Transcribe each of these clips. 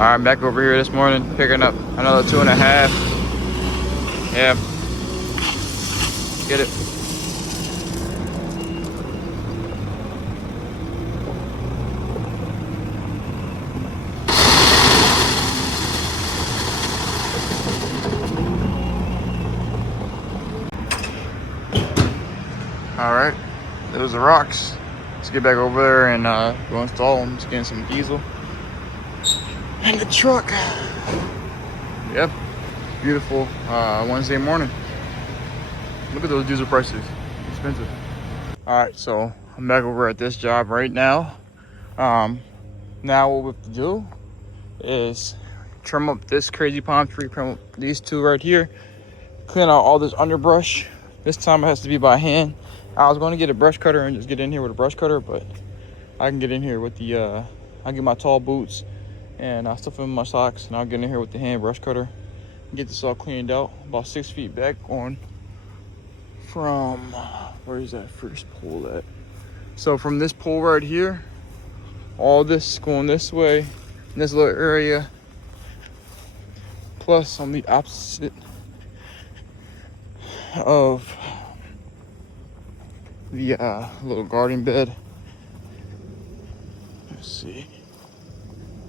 I'm back over here this morning, picking up another 2.5. Yeah, get it. All right, those are rocks. Let's get back over there and go install them. Just getting some diesel and the truck. Yep, beautiful Wednesday morning. Look at those diesel prices, expensive. All right, so I'm back over at this job right now. Now what we have to do is trim up this crazy palm tree, trim up these two right here, clean out all this underbrush. This time it has to be by hand. I was going to get a brush cutter and just get in here with a brush cutter, but I can get in here with the I'll get my tall boots and I'll stuff in my socks, and I'll get in here with the hand brush cutter and get this all cleaned out. About 6 feet back on from, where is that first pole at? So from this pole right here, all this going this way in this little area, plus on the opposite of the little garden bed. Let's see.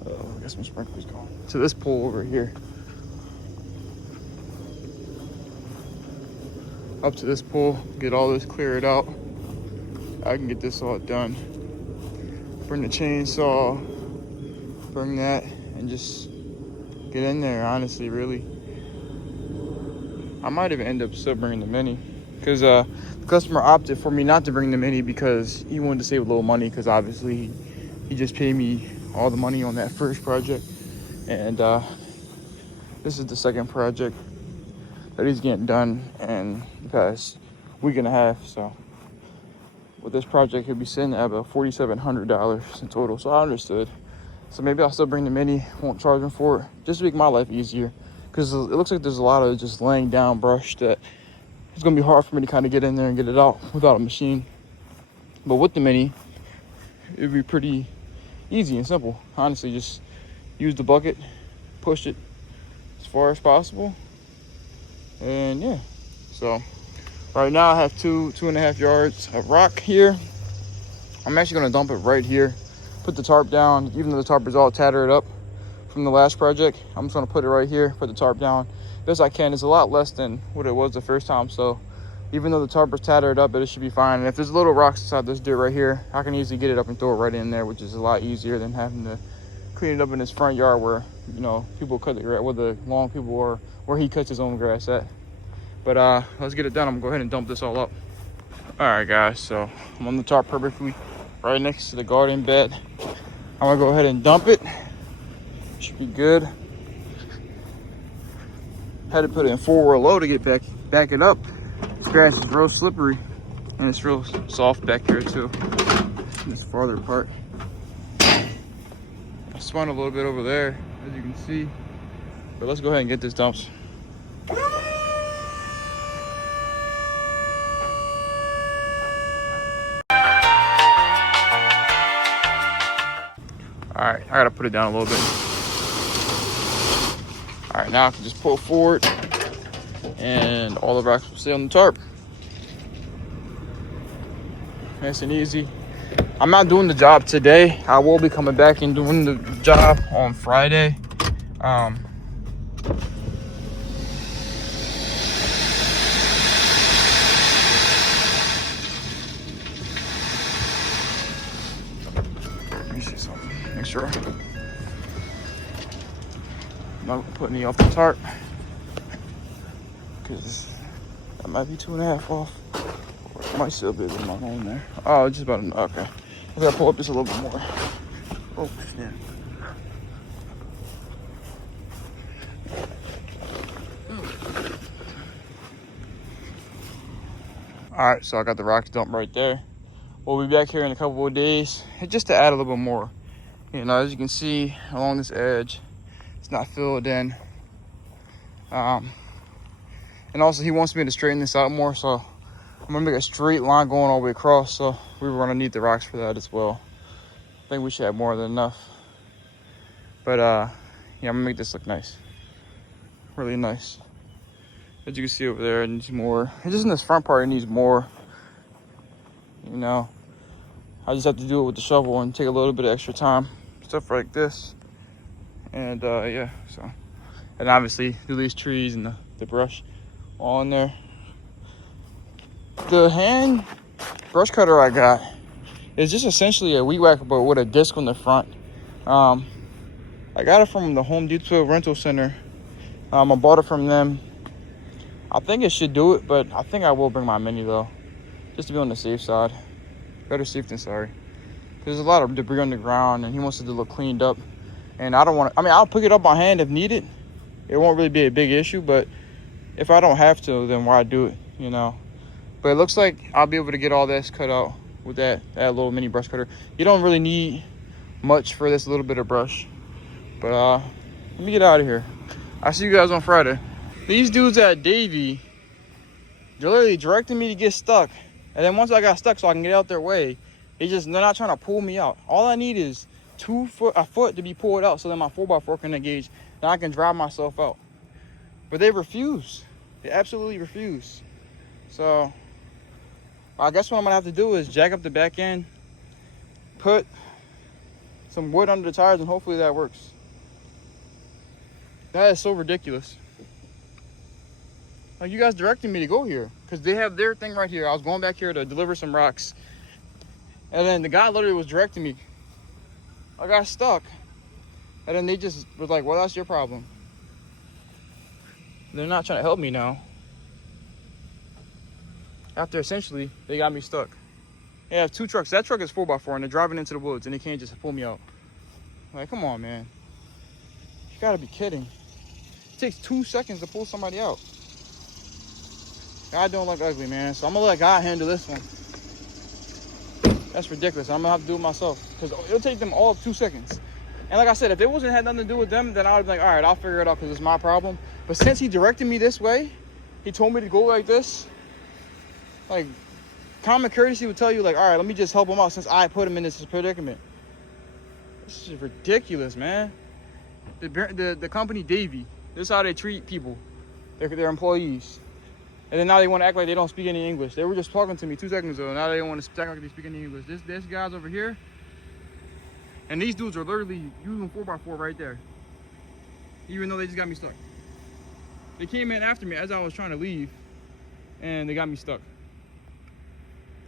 Oh, I guess my sprinkler's gone. To this pole over here. Up to this pole, get all this cleared out. I can get this all done. Bring the chainsaw, bring that, and just get in there, honestly, really. I might even end up still bringing the Mini, because the customer opted for me not to bring the Mini because he wanted to save a little money, because obviously he just paid me all the money on that first project, and this is the second project that he's getting done in the past week and a half. So with this project, he'll be sitting at about $4,700 in total. So I understood. So maybe I'll still bring the Mini, won't charge him for it, just to make my life easier, because it looks like there's a lot of just laying down brush that it's gonna be hard for me to kind of get in there and get it out without a machine. But with the Mini, it'd be pretty easy and simple. Honestly, just use the bucket, push it as far as possible, and yeah. So right now I have 2.5 yards of rock here. I'm actually gonna dump it right here, put the tarp down. Even though the tarp is all tattered up from the last project, I'm just gonna put it right here, put the tarp down best I can. It's a lot less than what it was the first time, so even though the tarp is tattered up, it should be fine. And if there's little rocks inside this dirt right here, I can easily get it up and throw it right in there, which is a lot easier than having to clean it up in his front yard where, you know, people cut the grass, where the lawn people are, where he cuts his own grass at. But let's get it done. I'm gonna go ahead and dump this all up. All right, guys, so I'm on the tarp perfectly right next to the garden bed. I'm gonna go ahead and dump it. Should be good. Had to put it in forward low to get back it up. This grass is real slippery and it's real soft back here too. This farther part. I spun a little bit over there, as you can see. But let's go ahead and get this dumped. All right, I gotta put it down a little bit. All right, now I can just pull forward and all the rocks will stay on the tarp. Nice and easy. I'm not doing the job today. I will be coming back and doing the job on Friday. Let me see something. Make sure I'm not putting any off the tarp, because that might be 2.5 off. Or it might still be in my home there. Oh, just about okay. I gotta pull up just a little bit more. Oh shit. All right, so I got the rocks dumped right there. We'll be back here in a couple of days just to add a little bit more. You know, as you can see along this edge, it's not filled in. And also he wants me to straighten this out more, so I'm gonna make a straight line going all the way across. So we were gonna need the rocks for that as well. I think we should have more than enough. But Yeah, I'm gonna make this look nice. Really nice. As you can see over there, it needs more. Just in this front part, it needs more. You know, I just have to do it with the shovel and take a little bit of extra time. Stuff like this. And yeah, so. And obviously, do these trees and the brush all in there. The hand brush cutter I got is just essentially a weed whacker, but with a disc on the front. I got it from the Home Depot rental center. I bought it from them. I think it should do it, but I think I will bring my mini though, just to be on the safe side. Better safe than sorry. There's a lot of debris on the ground, and he wants it to look cleaned up. And I don't want to. I mean, I'll pick it up by hand if needed. It won't really be a big issue, but if I don't have to, then why do it? You know. But it looks like I'll be able to get all this cut out with that little mini brush cutter. You don't really need much for this little bit of brush. But let me get out of here. I'll see you guys on Friday. These dudes at Davey, they're literally directing me to get stuck. And then once I got stuck so I can get out their way, they're not trying to pull me out. All I need is a foot to be pulled out so that my 4x4 can engage. Then I can drive myself out. But they refuse. They absolutely refuse. So I guess what I'm gonna have to do is jack up the back end, put some wood under the tires, and hopefully that works. That is so ridiculous. Like, you guys directed me to go here because they have their thing right here. I was going back here to deliver some rocks, and then the guy literally was directing me. I got stuck, and then they just was like, well, that's your problem. They're not trying to help me now. After essentially, they got me stuck. They have 2 trucks. That truck is 4x4, and they're driving into the woods, and they can't just pull me out. Like, come on, man. You gotta be kidding. It takes 2 seconds to pull somebody out. God don't look ugly, man. So I'm gonna let God handle this one. That's ridiculous. I'm gonna have to do it myself because it'll take them all 2 seconds. And like I said, if it wasn't had nothing to do with them, then I would be like, all right, I'll figure it out because it's my problem. But since he directed me this way, he told me to go like this. Like, common courtesy would tell you, like, all right, let me just help him out since I put him in this predicament. This is ridiculous, man. The company Davey, this is how they treat people, their employees. And then now they want to act like they don't speak any English. They were just talking to me 2 seconds ago. Now they don't want to act like they speak any English. This guy's over here. And these dudes are literally using 4x4 right there. Even though they just got me stuck. They came in after me as I was trying to leave. And they got me stuck.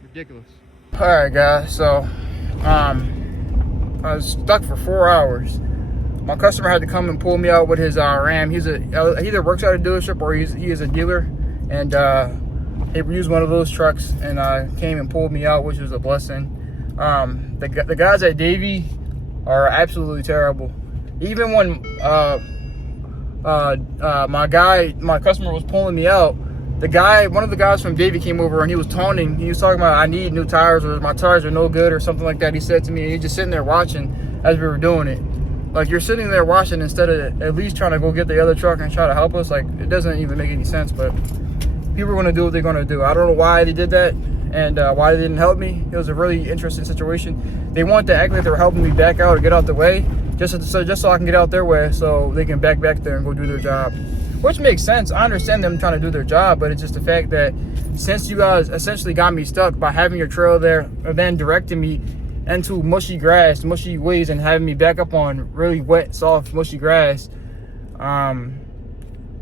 Ridiculous. Alright guys, so I was stuck for 4 hours. My customer had to come and pull me out with his Ram. He either works at a dealership or he is a dealer. And he used one of those trucks and came and pulled me out, which was a blessing. The guys at Davey are absolutely terrible. Even when my customer was pulling me out, one of the guys from Davey came over and he was taunting. He was talking about, I need new tires, or my tires are no good, or something like that. He said to me, and he's just sitting there watching as we were doing it. Like, you're sitting there watching instead of at least trying to go get the other truck and try to help us. Like, it doesn't even make any sense, but people are going to do what they're going to do. I don't know why they did that and why they didn't help me. It was a really interesting situation. They want to act like they were helping me back out or get out the way just so I can get out their way so they can back there and go do their job. Which makes sense. I understand them trying to do their job, but it's just the fact that since you guys essentially got me stuck by having your trail there and then directing me into mushy grass, mushy ways, and having me back up on really wet, soft, mushy grass,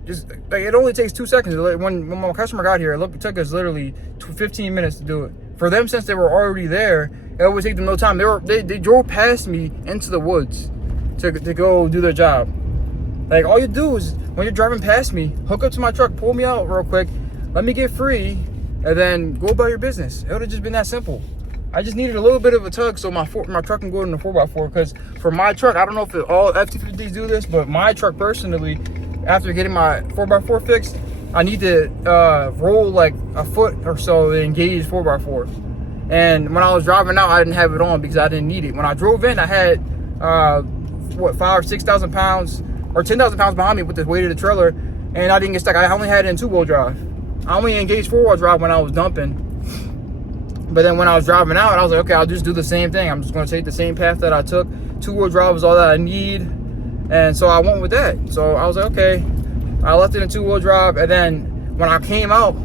just like, it only takes 2 seconds. When my customer got here, it took us literally 15 minutes to do it. For them, since they were already there, it would take them no time. They drove past me into the woods to go do their job. Like, all you do is, when you're driving past me, hook up to my truck, pull me out real quick, let me get free, and then go about your business. It would have just been that simple. I just needed a little bit of a tug so my truck can go in the 4x4, because for my truck, I don't know if all F-250s do this, but my truck personally, after getting my 4x4 fixed, I need to roll like a foot or so to engage 4x4. And when I was driving out, I didn't have it on because I didn't need it. When I drove in, I had 5,000 or 6,000 pounds or 10,000 pounds behind me with the weight of the trailer, and I didn't get stuck. I only had it in 2-wheel drive. I only engaged 4-wheel drive when I was dumping. But then when I was driving out, I was like, okay, I'll just do the same thing. I'm just going to take the same path that I took. 2-wheel drive is all that I need. And so I went with that. So I was like, okay. I left it in 2-wheel drive, and then when I came out,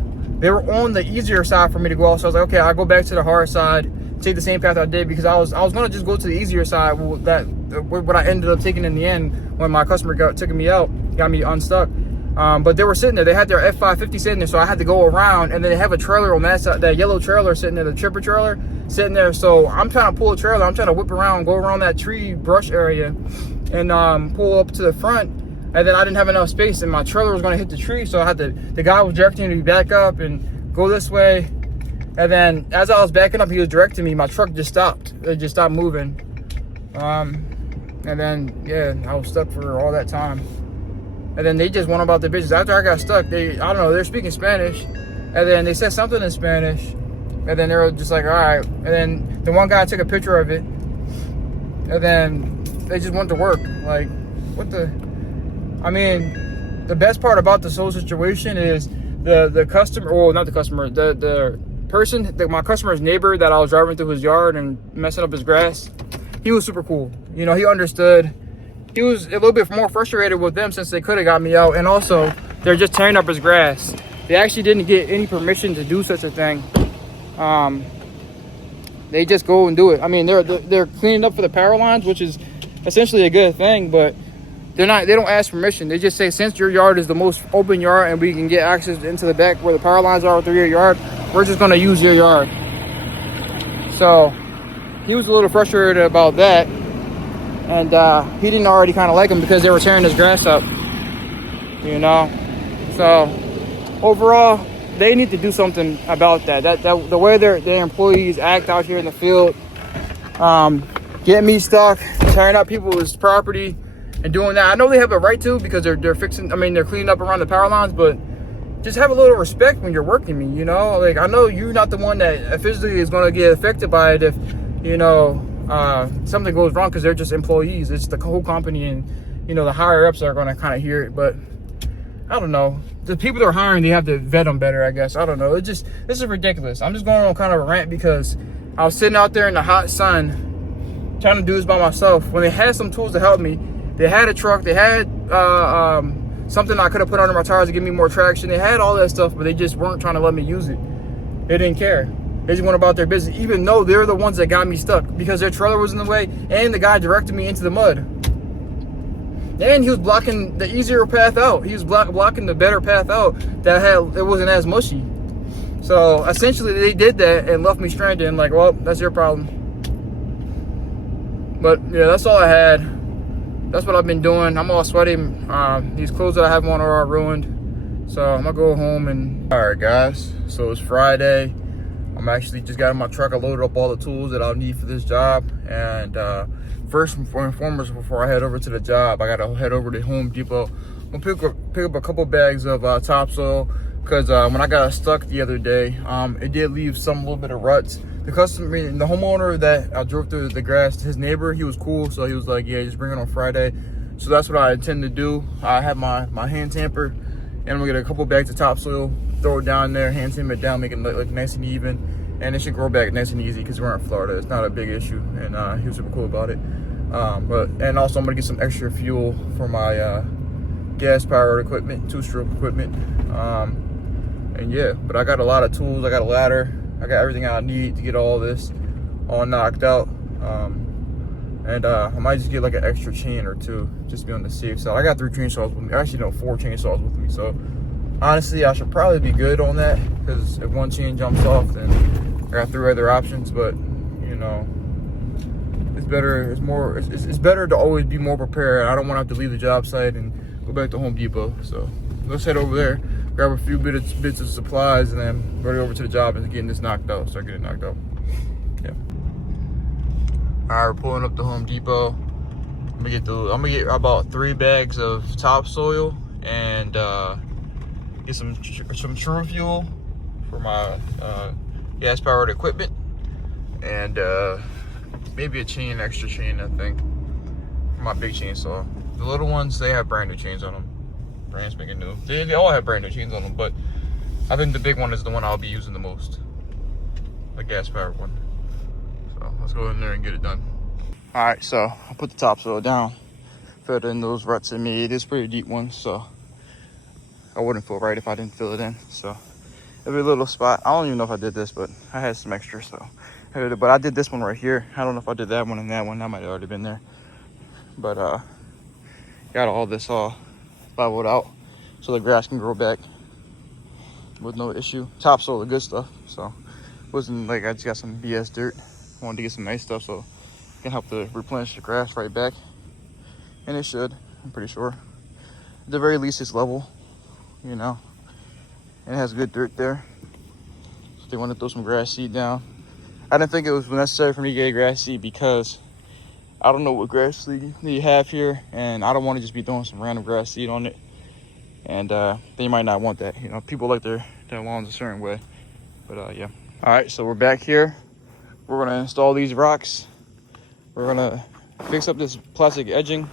they were on the easier side for me to go off. So I was like, okay, I'll go back to the hard side, take the same path I did, because I was gonna just go to the easier side. What I ended up taking in the end when my customer took me out, got me unstuck. But they were sitting there. They had their F550 sitting there, so I had to go around, and then they have a trailer on that side, that yellow trailer sitting there, the tripper trailer sitting there. So I'm trying to pull a trailer. I'm trying to whip around, go around that tree brush area, and pull up to the front. And then I didn't have enough space, and my trailer was going to hit the tree, so I had to. The guy was directing me to back up and go this way. And then as I was backing up, he was directing me. My truck just stopped. It just stopped moving. And then yeah, I was stuck for all that time. And then they just went about their business. After I got stuck, I don't know, they're speaking Spanish, and then they said something in Spanish, and then they were just like, all right. And then the one guy took a picture of it, and then they just went to work. Like, what the? I mean, the best part about this whole situation is the customer, well, not the customer, the person, my customer's neighbor that I was driving through his yard and messing up his grass. He was super cool. You know, he understood. He was a little bit more frustrated with them since they could have got me out, and also they're just tearing up his grass. They actually didn't get any permission to do such a thing. They just go and do it. I mean, they're cleaning up for the power lines, which is essentially a good thing, but they don't ask permission. They just say, since your yard is the most open yard and we can get access into the back where the power lines are through your yard, we're just going to use your yard. So he was a little frustrated about that, and he didn't already kind of like them because they were tearing his grass up, you know. So overall, they need to do something about that. The way their employees act out here in the field, getting me stuck, tearing up people's property, and doing that. I know they have a right to, because they're fixing. I mean, they're cleaning up around the power lines, but just have a little respect when you're working me. You know, like, I know you're not the one that physically is going to get affected by it if, you know, something goes wrong, because they're just employees. It's the whole company, and, you know, the higher ups are going to kind of hear it. But I don't know. The people they're hiring, they have to vet them better, I guess. I don't know. This is ridiculous. I'm just going on kind of a rant because I was sitting out there in the hot sun trying to do this by myself when they had some tools to help me. They had a truck. They had something I could have put under my tires to give me more traction. They had all that stuff, but they just weren't trying to let me use it. They didn't care. They just went about their business, even though they're the ones that got me stuck, because their trailer was in the way, and the guy directed me into the mud. And he was blocking the easier path out. He was blocking the better path out it wasn't as mushy. So essentially, they did that and left me stranded. And like, well, that's your problem. But yeah, that's all I had. That's what I've been doing. I'm all sweaty. These clothes that I have on are all ruined. So I'm gonna go home and... All right, guys. So it's Friday. I'm actually just got in my truck. I loaded up all the tools that I'll need for this job. And first and foremost, before I head over to the job, I gotta head over to Home Depot. I'm gonna pick up a couple bags of topsoil, because when I got stuck the other day, it did leave some little bit of ruts. The homeowner that I drove through the grass, his neighbor, he was cool, so he was like, yeah, just bring it on Friday. So that's what I intend to do. I have my hand tamper, and I'm gonna get a couple bags of topsoil, throw it down there, hand tamper it down, make it look nice and even, and it should grow back nice and easy because we're in Florida. It's not a big issue, and he was super cool about it. And also I'm gonna get some extra fuel for my gas powered equipment, 2-stroke equipment. And yeah, but I got a lot of tools. I got a ladder. I got everything I need to get all this all knocked out. I might just get like an extra chain or two, just to be on the safe side. I got 3 chainsaws with me. Actually, no, 4 chainsaws with me. So honestly, I should probably be good on that, because if one chain jumps off, then I got 3 other options. But you know, it's better. It's better to always be more prepared. I don't want to have to leave the job site and go back to Home Depot. So let's head over there, grab a few bits of supplies, and then run over to the job and getting this knocked out. Start getting knocked out. Yeah. All right, we're pulling up to Home Depot. I'm gonna get about 3 bags of topsoil and get some True Fuel for my gas powered equipment, and maybe extra chain, I think, for my big chainsaw. The little ones, they have brand new chains on them. Brand spanking new. They all have brand new chains on them, but I think the big one is the one I'll be using the most, the gas powered one. So let's go in there and get it done. All right, so I put the topsoil down. filled in those ruts in me. It is pretty deep ones, so I wouldn't feel right if I didn't fill it in. So every little spot, I don't even know if I did this, but I had some extra, so I did it. But I did this one right here. I don't know if I did that one and that one. That might have already been there. But got all this all leveled out so the grass can grow back with no issue. Topsoil, the good stuff. So it wasn't like I just got some BS dirt. Wanted to get some nice stuff so it can help to replenish the grass right back. And it should, I'm pretty sure. At the very least, it's level, you know. And it has good dirt there. So they want to throw some grass seed down. I didn't think it was necessary for me to get grass seed because I don't know what grass seed you have here, and I don't want to just be throwing some random grass seed on it. And they might not want that. You know, people like their lawns a certain way. But yeah. All right, so we're back here. We're gonna install these rocks. We're gonna fix up this plastic edging,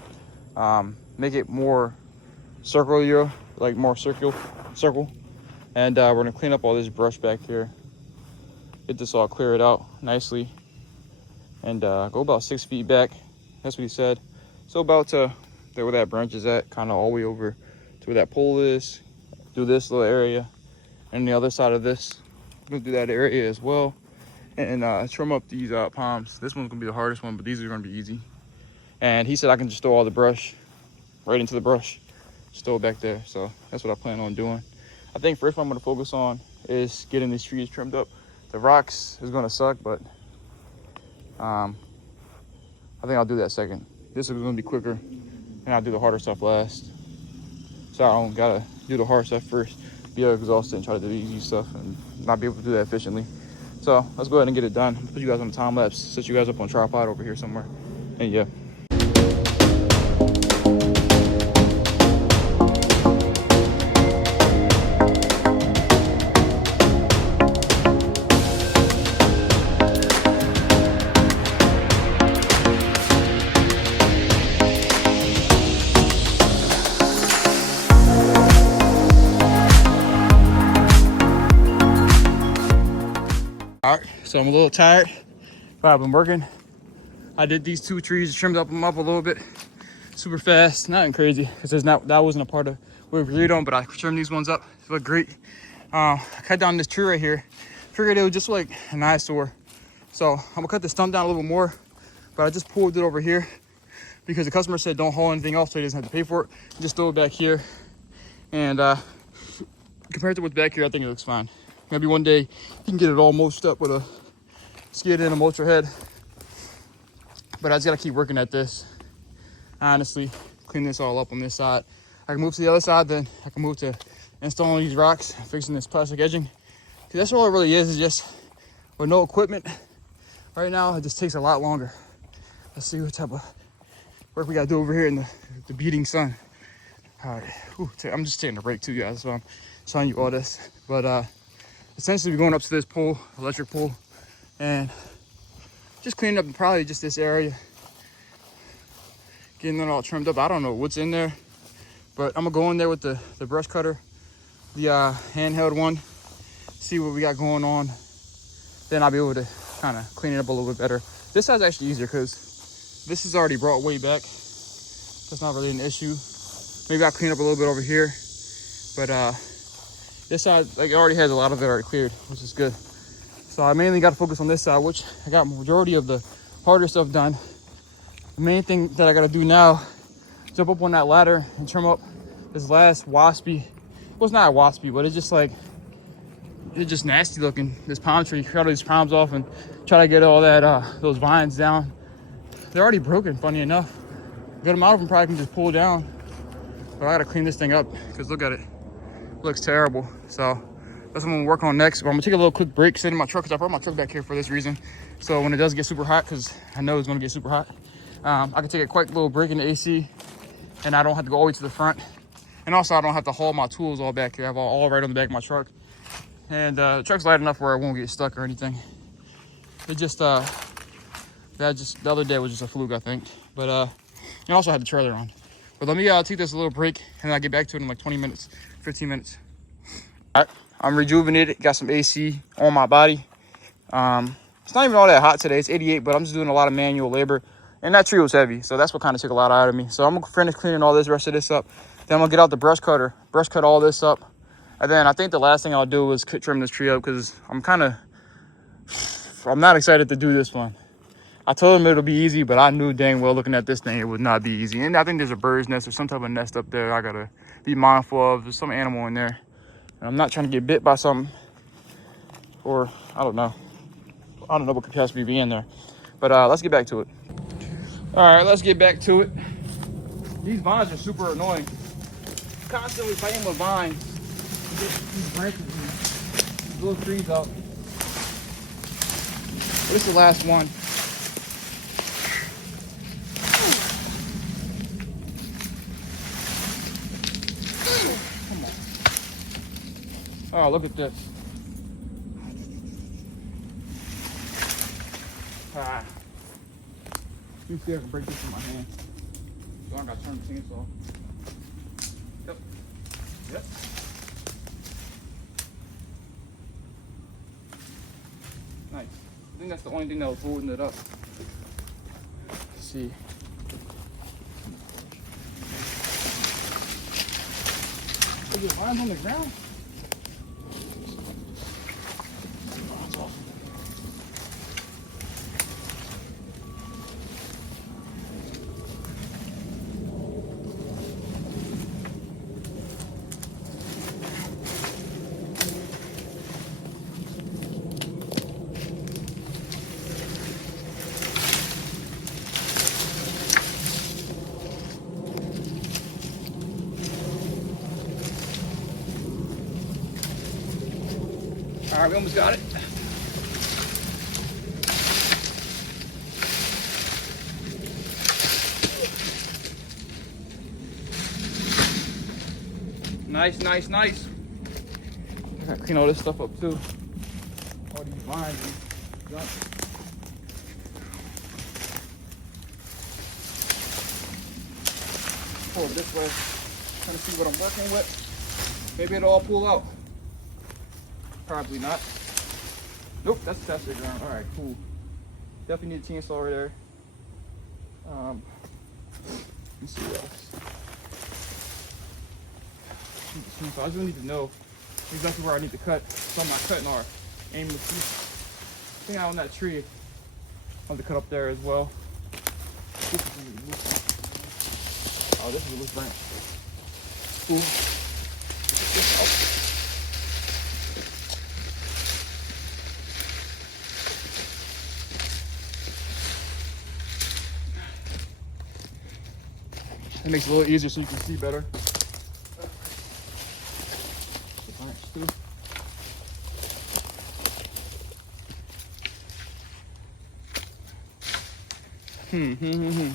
make it more circular, like more circle. And we're gonna clean up all this brush back here. Get this all cleared out nicely. And go about 6 feet back. That's what he said. So about to where that branch is at, kind of all the way over to where that pole is. Do this little area. And the other side of this, I'm gonna do that area as well. And trim up these palms. This one's gonna be the hardest one, but these are gonna be easy. And he said I can just throw all the brush right into the brush. Just throw it back there. So that's what I plan on doing. I think first what I'm gonna focus on is getting these trees trimmed up. The rocks is gonna suck, but I think I'll do that second. This is gonna be quicker, and I'll do the harder stuff last. So I don't gotta do the hard stuff first, be exhausted and try to do the easy stuff and not be able to do that efficiently. So let's go ahead and get it done. Put you guys on the time lapse, set you guys up on tripod over here somewhere. And yeah. All right, so I'm a little tired, but I've been working. I did these 2 trees, trimmed them up a little bit, super fast, nothing crazy, because that wasn't a part of what we agreed on, but I trimmed these ones up, they look great. I cut down this tree right here, figured it was just like an eyesore. So I'm gonna cut the stump down a little more, but I just pulled it over here because the customer said don't haul anything else so he doesn't have to pay for it. Just throw it back here. And compared to what's back here, I think it looks fine. Maybe one day you can get it all mulched up with a skid and a mulcher head. But I just gotta keep working at this. Honestly, clean this all up on this side. I can move to the other side, then I can move to installing these rocks, fixing this plastic edging. Cause that's all it really is just with no equipment. Right now, it just takes a lot longer. Let's see what type of work we gotta do over here in the beating sun. All right, whew, I'm just taking a break too, guys, so I'm showing you all this. But essentially we're going up to this pole, electric pole, and just cleaning up probably just this area, getting it all trimmed up. I don't know what's in there, but I'm gonna go in there with the brush cutter, the handheld one, see what we got going on. Then I'll be able to kind of clean it up a little bit better. This side's actually easier because this is already brought way back. That's not really an issue. Maybe I'll clean up a little bit over here, but this side, like, it already has a lot of it already cleared, which is good. So I mainly got to focus on this side, which I got majority of the harder stuff done. The main thing that I got to do now, jump up on that ladder and trim up this last waspy. Well, it's not waspy, but it's just like, it's just nasty looking. This palm tree, cut all these palms off and try to get all that those vines down. They're already broken, funny enough. A good amount of them probably can just pull down, but I got to clean this thing up because look at it. Looks terrible. So that's what I'm gonna work on next. But I'm gonna take a little quick break, sit in my truck, because I brought my truck back here for this reason. So when it does get super hot, because I know it's gonna get super hot, I can take a quick little break in the AC and I don't have to go all the way to the front. And also I don't have to haul my tools all back here. I have all right on the back of my truck. And the truck's light enough where I won't get stuck or anything. It just, the other day was just a fluke, I think. But I also had the trailer on. But let me take this a little break and I'll get back to it in like 20 minutes, 15 minutes. All right, I'm rejuvenated, got some AC on my body. It's not even all that hot today, it's 88, but I'm just doing a lot of manual labor. And that tree was heavy, so that's what kind of took a lot out of me. So I'm gonna finish cleaning all this rest of this up. Then I'm gonna get out the brush cutter, brush cut all this up. And then I think the last thing I'll do is trim this tree up because I'm not excited to do this one. I told him it'll be easy, but I knew dang well looking at this thing, it would not be easy. And I think there's a bird's nest or some type of nest up there I gotta be mindful of. There's some animal in there. And I'm not trying to get bit by something, or I don't know what could possibly be in there. But let's get back to it. All right, let's get back to it. These vines are super annoying. Constantly fighting with vines. Get these branches and these little trees out. This is the last one. Come on. Oh, look at this. Let me see if I can break this in my hand. So I gotta turn the chainsaw. Yep. Yep. Nice. I think that's the only thing that was holding it up. Let's see. Is it lines on the ground? Oh, that's awesome. All right, we almost got it. Nice, nice, nice. I gotta clean all this stuff up too. All these vines and junk. Pull it this way. Trying to see what I'm working with. Maybe it'll all pull out. Probably not. Nope, that's the tester ground. All right, cool. Definitely need a chainsaw right there. Let's see what else. So I just need to know exactly where I need to cut. So I'm not cutting or aiming the piece. I think out on that tree. I'll have to cut up there as well. Oh, this is a loose branch. Cool. This out. It makes it a little easier so you can see better.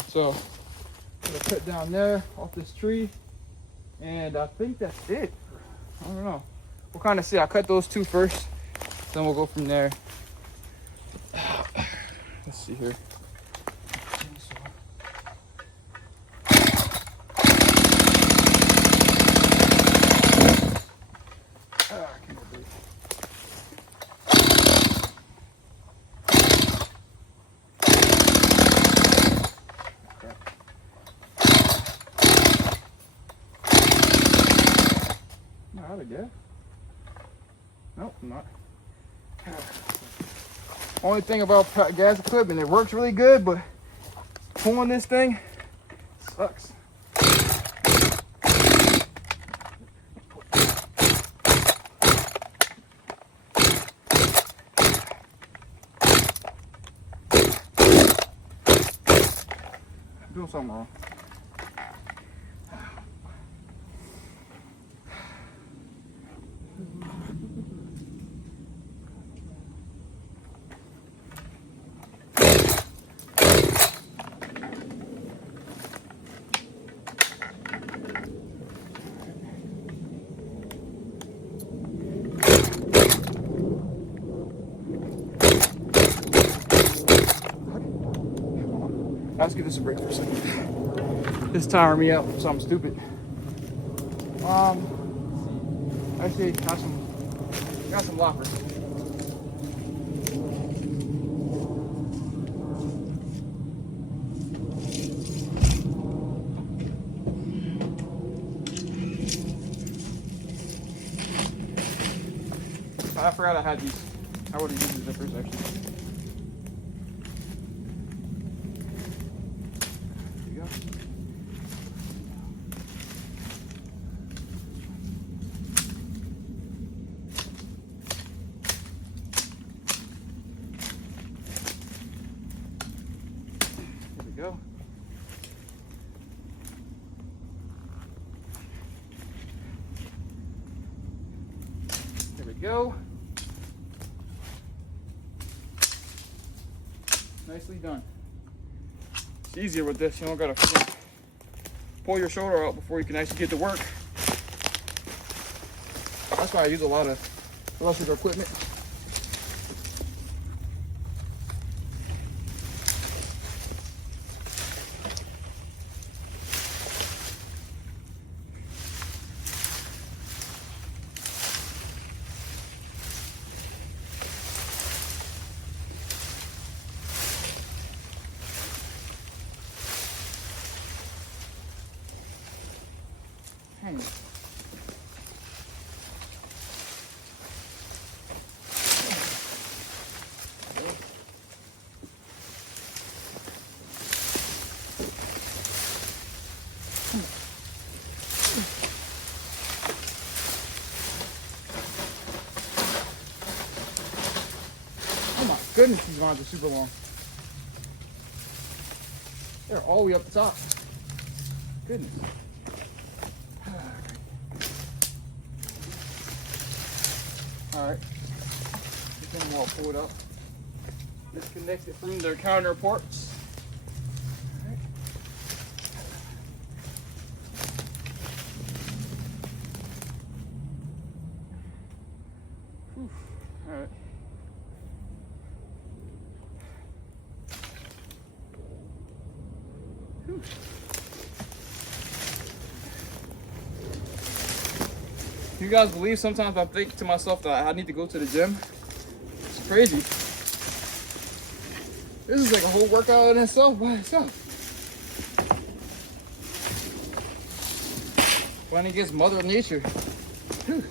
So I'm gonna cut down there off this tree, and I think that's it. I don't know. We'll kind of see. I'll cut those two first, then we'll go from there. Let's see here. Out of gas? Nope, I'm not. Only thing about gas equipment, it works really good, but pulling this thing sucks. I'm doing something wrong. Let's give this a break for a second. This is tiring me out for something stupid. Actually, got some loppers. I forgot I had these. I would have used the zippers actually. There you go. There we go. There we go. Nicely done. It's easier with this. You don't gotta pull your shoulder out before you can actually get to work. That's why I use a lot of electrical equipment. Hang on. Oh my goodness, these lines are super long. They're all the way up the top. Goodness. Alright. This one will pull it up. Disconnect it from their counter ports. Alright. Alright. You guys believe sometimes I think to myself that I need to go to the gym? It's crazy. This is like a whole workout in itself by itself. When it gets Mother Nature. Whew.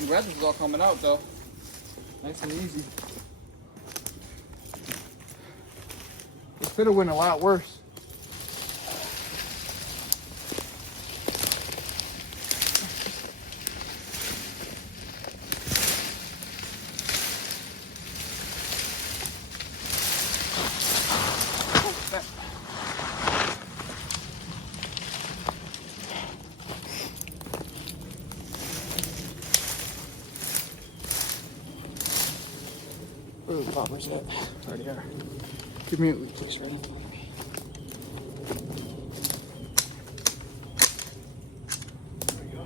I'm glad this is all coming out though. Nice and easy. This could have went a lot worse. Where are the poppers at? There they are. Give me a leaf, please, right? There we go.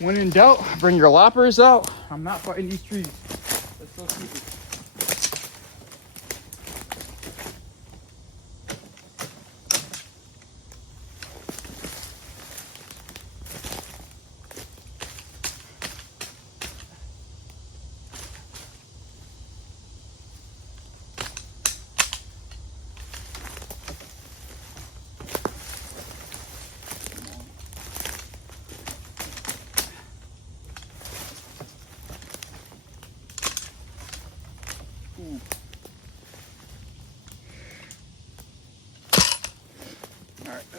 When in doubt, bring your loppers out. I'm not fighting these trees. That's so stupid.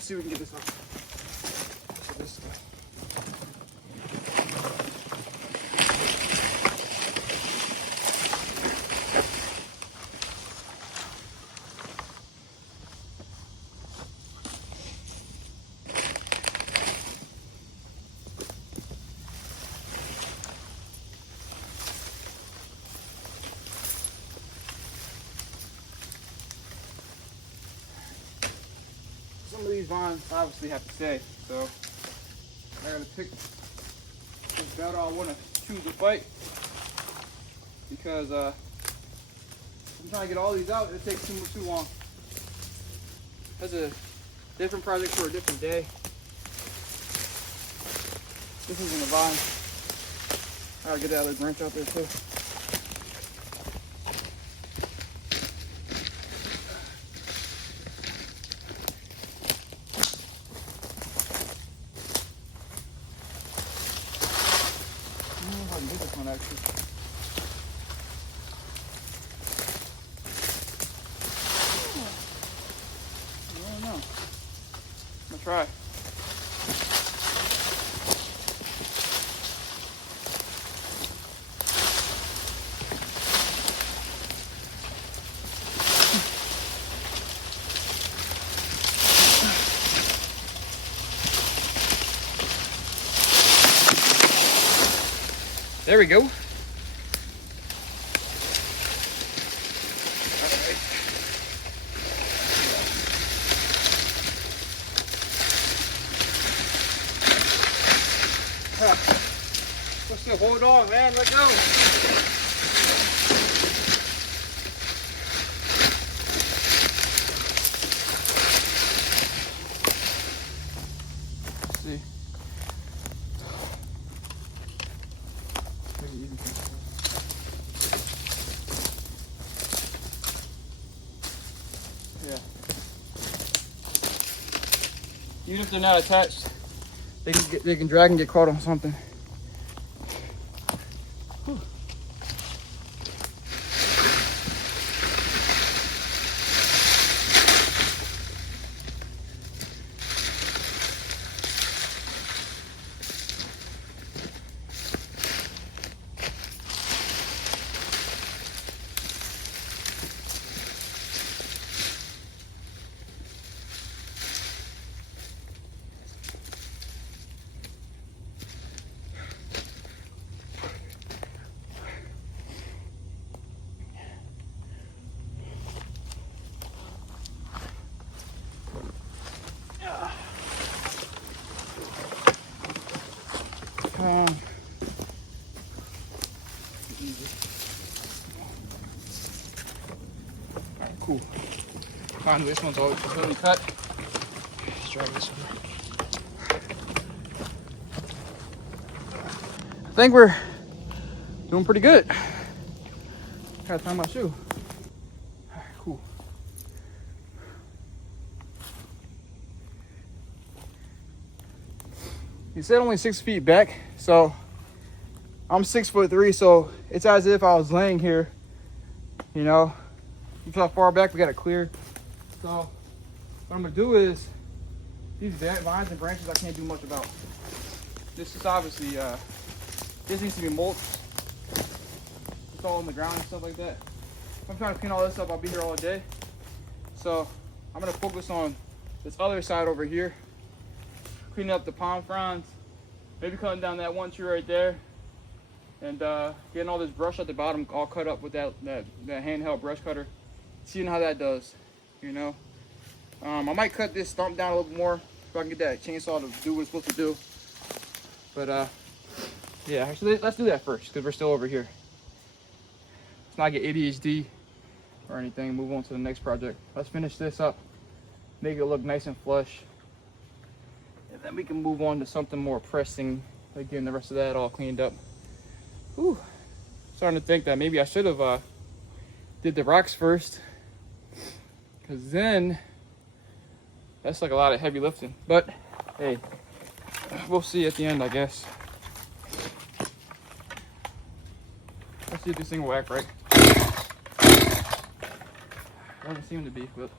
Let's see if we can get this up. So this guy. Some of these vines obviously have to stay, so I gotta pick which battle I want to choose to fight, because I'm trying to get all these out. It takes too long. That's a different project for a different day. This isn't a vine. I gotta get that other branch out there too. This one actually. I don't know. I'm gonna try. There we go. Let's still hold on, man. Let go. Let's see. Yeah. Even if they're not attached, they can drag and get caught on something. Whew. Alright, cool. Finally, this one's all completely cut. Let's try this one. I think we're doing pretty good. Gotta tie my shoe. Alright, cool. He said only 6 feet back, so I'm 6'3", so it's as if I was laying here, you know. Look how far back we got it clear. So what I'm gonna do is, these vines and branches I can't do much about. This is obviously, this needs to be mulched. It's all on the ground and stuff like that. I'm trying to clean all this up, I'll be here all day. So I'm gonna focus on this other side over here. Cleaning up the palm fronds, maybe cutting down that one tree right there, and getting all this brush at the bottom all cut up with that handheld brush cutter. Seeing how that does, you know. I might cut this stump down a little bit more if I can get that chainsaw to do what it's supposed to do. But yeah, actually let's do that first because we're still over here. Let's not get ADHD or anything. Move on to the next project. Let's finish this up, make it look nice and flush. And then we can move on to something more pressing, like getting the rest of that all cleaned up. Whew. Starting to think that maybe I should have did the rocks first, because then that's like a lot of heavy lifting. But hey, we'll see at the end, I guess. Let's see if this thing will act right. Doesn't seem to be, but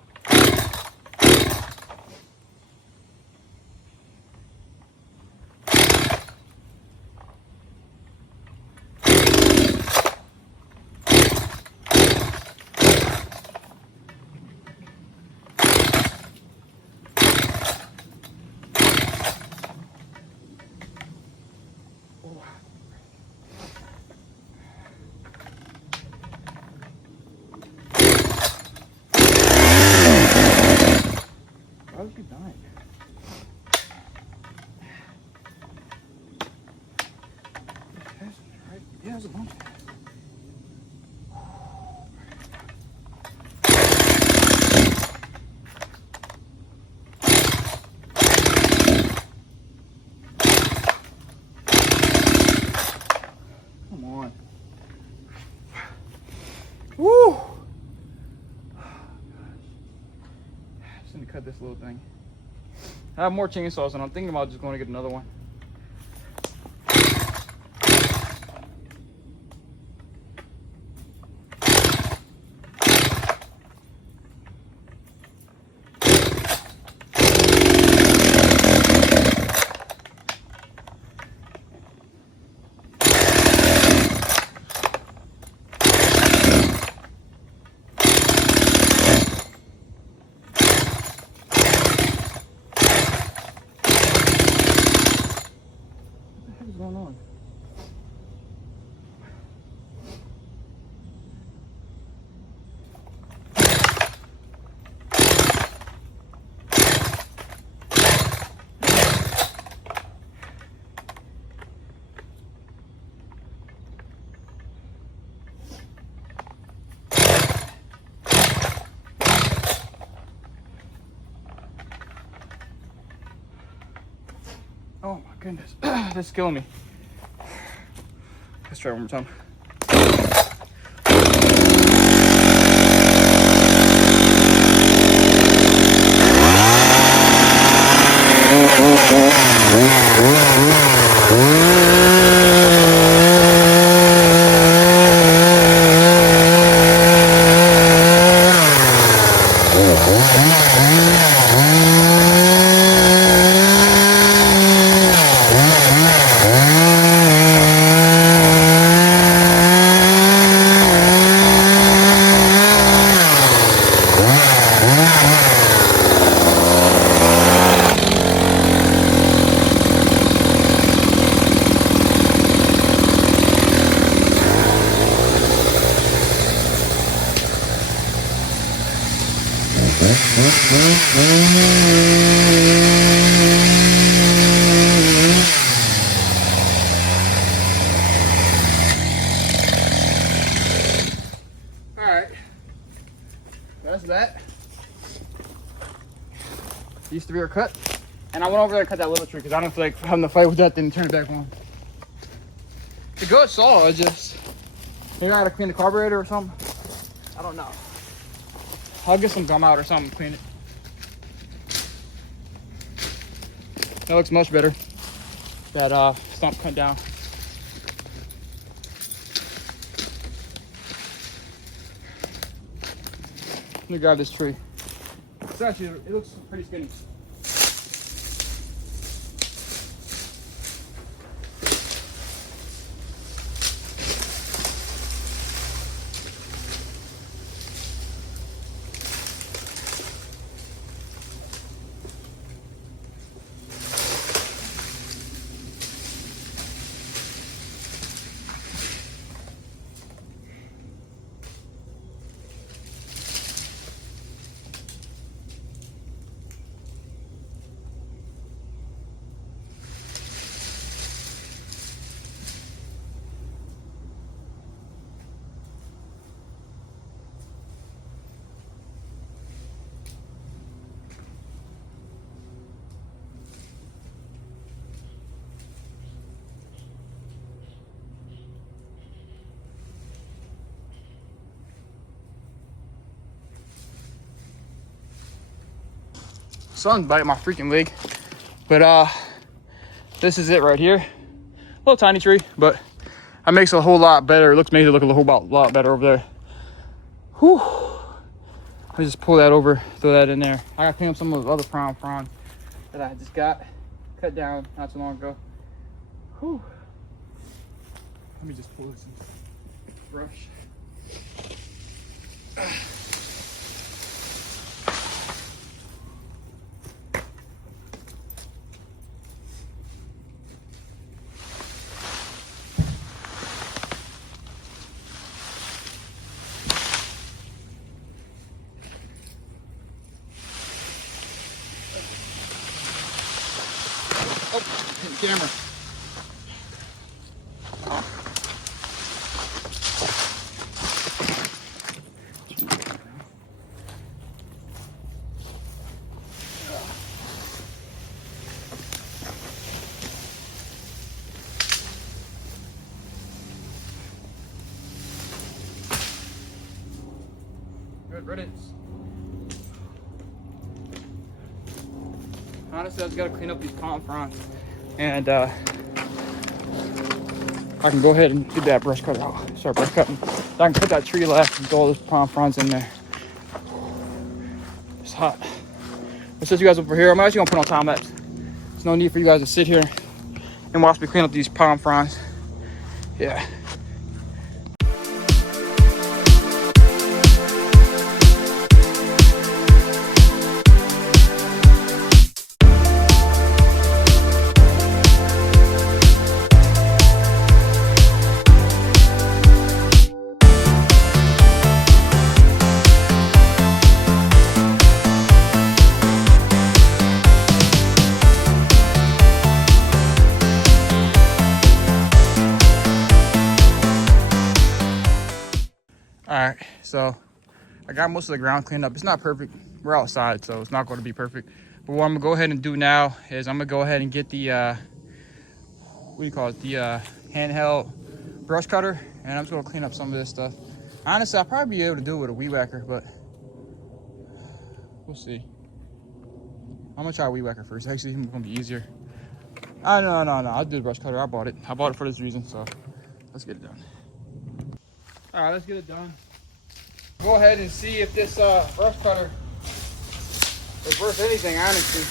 Woo! Just need to cut this little thing. I have more chainsaws, and I'm thinking about just going to get another one. What is going on? Oh my goodness, this is killing me. Let's try it one more time. Alright, that's that. Used to be our cut. And I went over there and cut that little tree because I don't feel like having to fight with that thing and turn it back on. The good saw, I just, maybe I gotta clean the carburetor or something. I don't know. I'll get some gum out or something to clean it. That looks much better. That stump cut down. Let me grab this tree. It's actually, it looks pretty skinny. Sun's biting my freaking leg. But this is it right here. A little tiny tree, but that makes it a whole lot better. It makes it look a whole lot better over there. Whew. I just pull that over, throw that in there. I gotta clean up some of those other frond that I just got cut down not too long ago. Whew. Let me just pull this brush. Oh, hit the camera. Good riddance. Honestly, I just gotta clean up these palm fronds, and I can go ahead and get that brush cutter out. Start brush cutting. So I can cut that tree left and throw all those palm fronds in there. It's hot. I'll set you guys over here. I'm actually gonna put on time lapse. There's no need for you guys to sit here and watch me clean up these palm fronds. Yeah. All right, so I got most of the ground cleaned up. It's not perfect. We're outside, so it's not going to be perfect. But what I'm gonna go ahead and do now is I'm gonna go ahead and get the what do you call it? The handheld brush cutter, and I'm just gonna clean up some of this stuff. Honestly, I'll probably be able to do it with a weed whacker, but we'll see. I'm gonna try a weed whacker first. Actually, it's gonna be easier. No, I'll do the brush cutter. I bought it for this reason, so let's get it done. All right, let's get it done. Go ahead and see if this brush cutter is worth anything, honestly.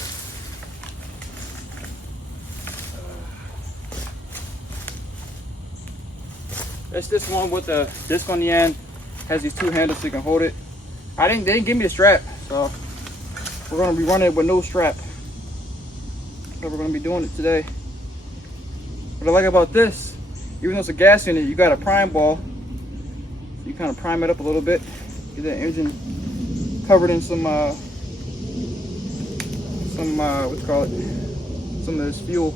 It's this one with the disc on the end. Has these two handles so you can hold it. They didn't give me a strap, so we're gonna be running it with no strap. So we're gonna be doing it today. What I like about this, even though it's a gas unit, you got a prime ball. You kind of prime it up a little bit, get that engine covered in some what you call it, some of this fuel.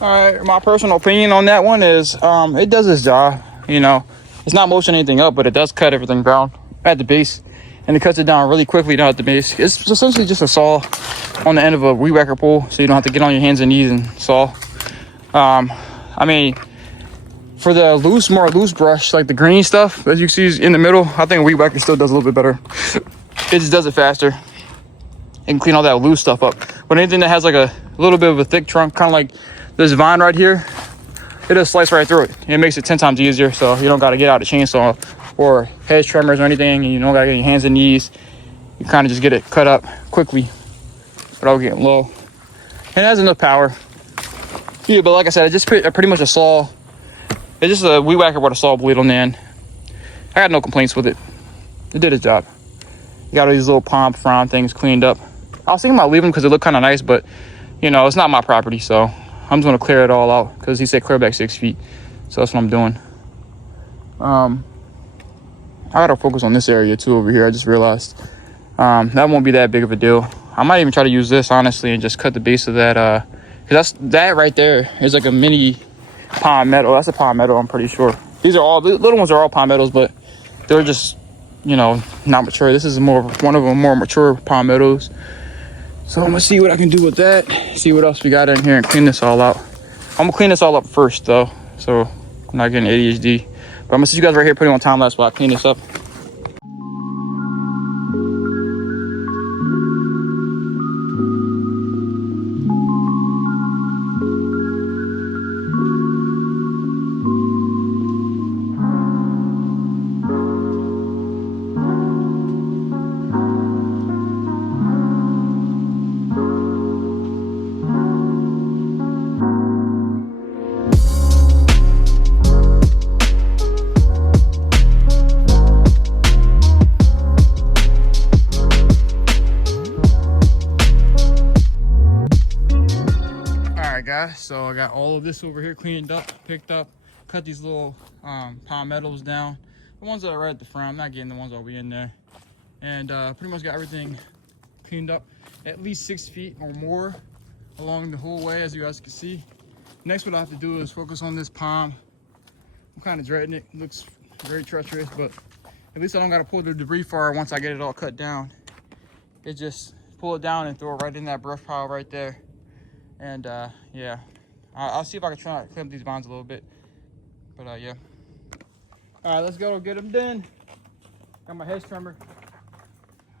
All right, my personal opinion on that one is it does its job. You know, it's not motion anything up, but it does cut everything down at the base. and it cuts it down really quickly down at the base. It's essentially just a saw on the end of a weed whacker pole, so you don't have to get on your hands and knees and saw. I mean, for the more loose brush, like the green stuff that you see in the middle, I think a weed whacker still does a little bit better. It just does it faster and clean all that loose stuff up. But anything that has like a little bit of a thick trunk, kind of like this vine right here, it just slice right through it. It makes it 10 times easier, so you don't got to get out a chainsaw or hedge trimmers or anything, and you don't got to get your hands and knees. You kind of just get it cut up quickly without getting low. And it has enough power. Yeah, but like I said, it's just pretty much a saw. It's just a weed whacker with a saw blade on the end. I got no complaints with it. It did its job. You got all these little palm frond things cleaned up. I was thinking about leaving them because they look kind of nice, but you know, it's not my property, so I'm just gonna clear it all out because he said clear back 6 feet. So that's what I'm doing. I gotta focus on this area too over here. I just realized that won't be that big of a deal. I might even try to use this honestly and just cut the base of that because that right there is like a mini palmetto. That's a palmetto, I'm pretty sure. These are all, the little ones are all palmettos, but they're just, you know, not mature. This is one of them more mature palmettos. So I'm gonna see what I can do with that, see what else we got in here, and clean this all out. I'm gonna clean this all up first though, so I'm not getting ADHD. But I'm gonna see you guys right here putting on time lapse while I clean this up. Guys, so I got all of this over here cleaned up, picked up, cut these little palmettos down, the ones that are right at the front. I'm not getting the ones that will be in there, and pretty much got everything cleaned up at least 6 feet or more along the whole way, as you guys can see. Next, what I have to do is focus on this palm. I'm kind of dreading it. It looks very treacherous, but at least I don't got to pull the debris far once I get it all cut down. It just pull it down and throw it right in that brush pile right there. And yeah, I'll see if I can try to clean up these vines a little bit. But yeah. All right, let's go get them done. Got my hedge trimmer.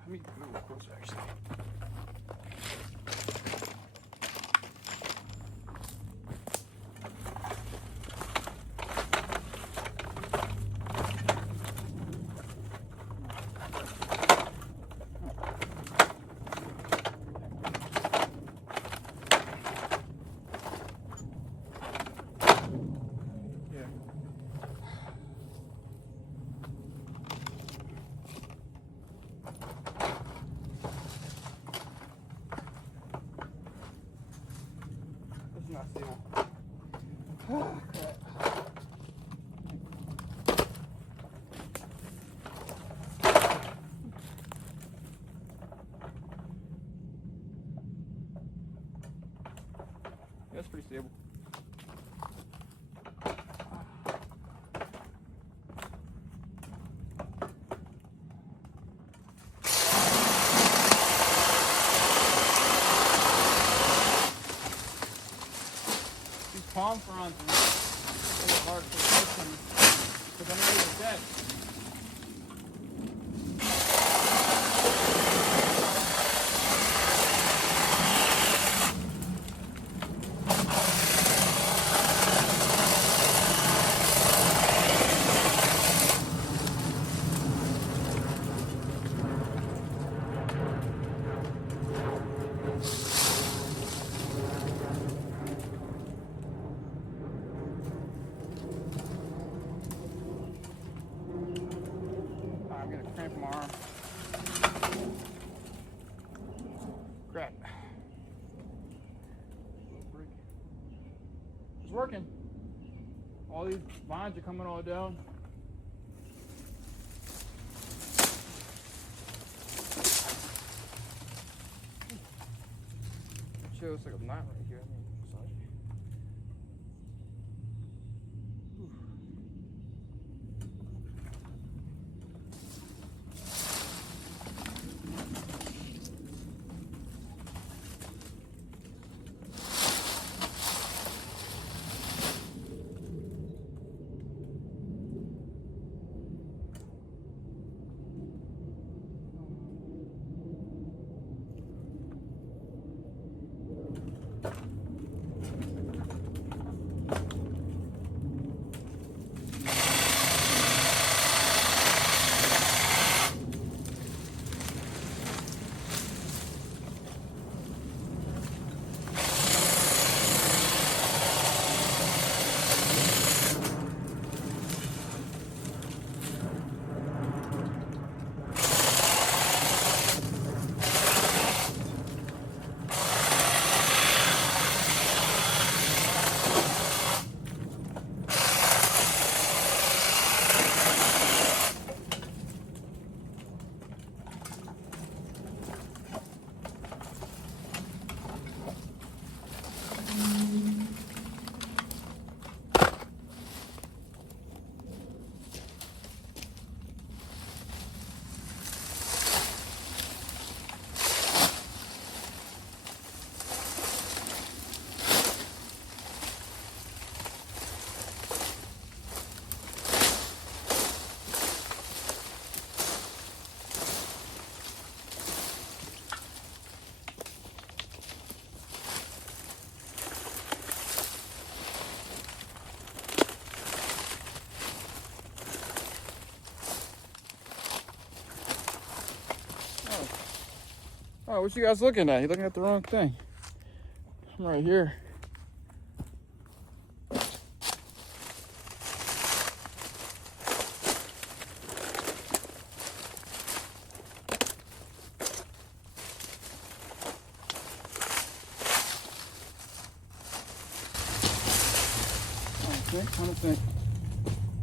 Let me move a little closer actually. Not stable. Oh, that's pretty stable. Palm fronds are a little hard to work them because I know they're dead. I'm gonna cramp my arm. Crap. It's working. All these vines are coming all down. Sure, looks like a knot right here. Oh, what you guys looking at? You're looking at the wrong thing. I'm right here. Trying to think.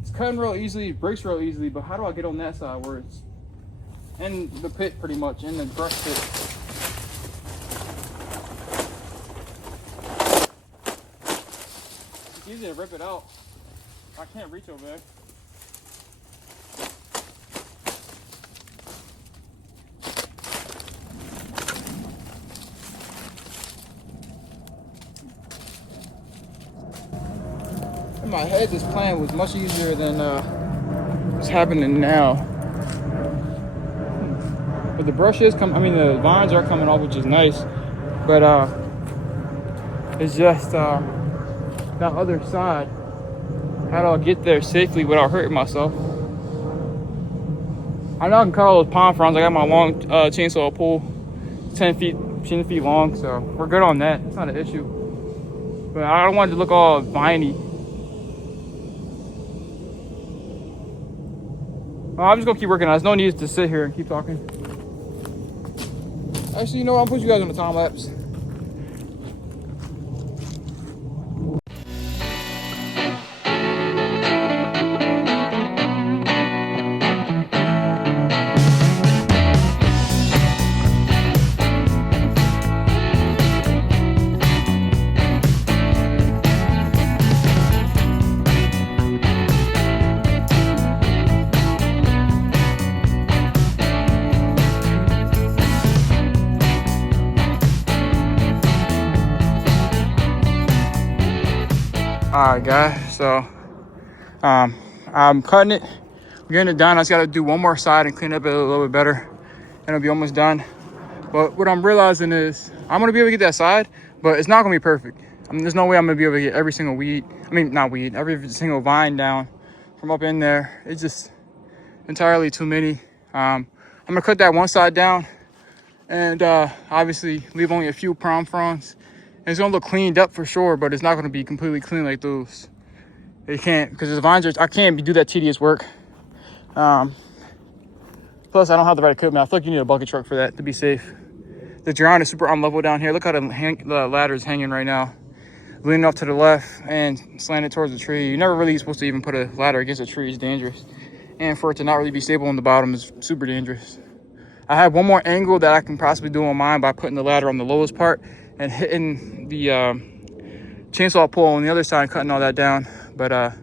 It's cutting real easily, breaks real easily, but how do I get on that side where it's in the pit pretty much, in the brush pit? It's easy to rip it out. I can't reach over there. In my head, this plan was much easier than what's happening now. But the brush is coming, I mean, the vines are coming off, which is nice. But it's just that other side. How do I get there safely without hurting myself? I know I can cut all those palm fronds. I got my long chainsaw pull, 10 feet long, so we're good on that. It's not an issue. But I don't want it to look all viney. I'm just gonna keep working on it. There's no need to sit here and keep talking. Actually, you know what? I'll put you guys on the time lapse. All right, guys, so I'm cutting it, we're getting it done. I just gotta do one more side and clean up it a little bit better, and it'll be almost done. But what I'm realizing is I'm gonna be able to get that side, but it's not gonna be perfect. I mean, there's no way I'm gonna be able to get every single every single vine down from up in there. It's just entirely too many. I'm gonna cut that one side down and obviously leave only a few palm fronds. It's gonna look cleaned up for sure, but it's not gonna be completely clean like those. It can't, because the vines are, I can't do that tedious work. Plus, I don't have the right equipment. I feel like you need a bucket truck for that to be safe. The ground is super unlevel down here. Look how the ladder is hanging right now. Leaning off to the left and slanted towards the tree. You're never really supposed to even put a ladder against a tree. It's dangerous. And for it to not really be stable on the bottom is super dangerous. I have one more angle that I can possibly do on mine by putting the ladder on the lowest part and hitting the chainsaw pole on the other side and cutting all that down. But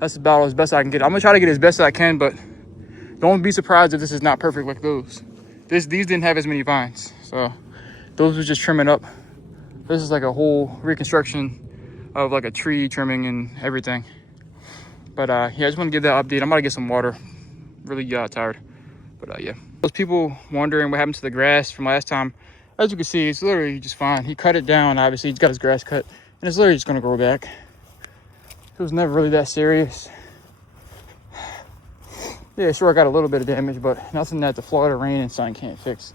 that's about as best I can get. I'm gonna try to get as best as I can, but don't be surprised if this is not perfect like those. These didn't have as many vines, so those was just trimming up. This is like a whole reconstruction of like a tree trimming and everything. But yeah, I just want to give that update. I'm about to get some water. Really tired. But yeah. Those people wondering what happened to the grass from last time, as you can see, it's literally just fine. He cut it down, obviously. He's got his grass cut, and it's literally just going to grow back. It was never really that serious. Yeah, sure, I got a little bit of damage, but nothing that the Florida rain and sun can't fix.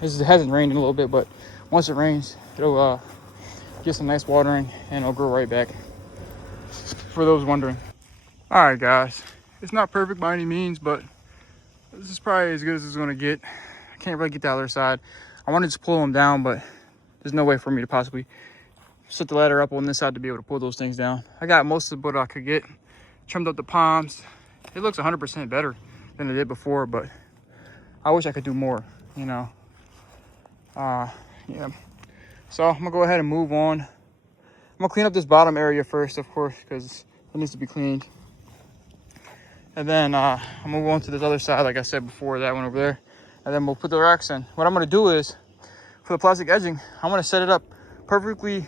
It hasn't rained in a little bit, but once it rains, it'll get some nice watering, and it'll grow right back. For those wondering. All right, guys. It's not perfect by any means, but this is probably as good as it's going to get. I can't really get the other side. I wanted to pull them down, but there's no way for me to possibly set the ladder up on this side to be able to pull those things down. I got most of what I could get. Trimmed up the palms. It looks 100% better than it did before, but I wish I could do more, you know. Yeah. So I'm gonna go ahead and move on. I'm gonna clean up this bottom area first, of course, because it needs to be cleaned. And then I'm gonna move on to this other side, like I said before, that one over there. And then we'll put the racks in. What I'm gonna do is, for the plastic edging, I'm gonna set it up perfectly,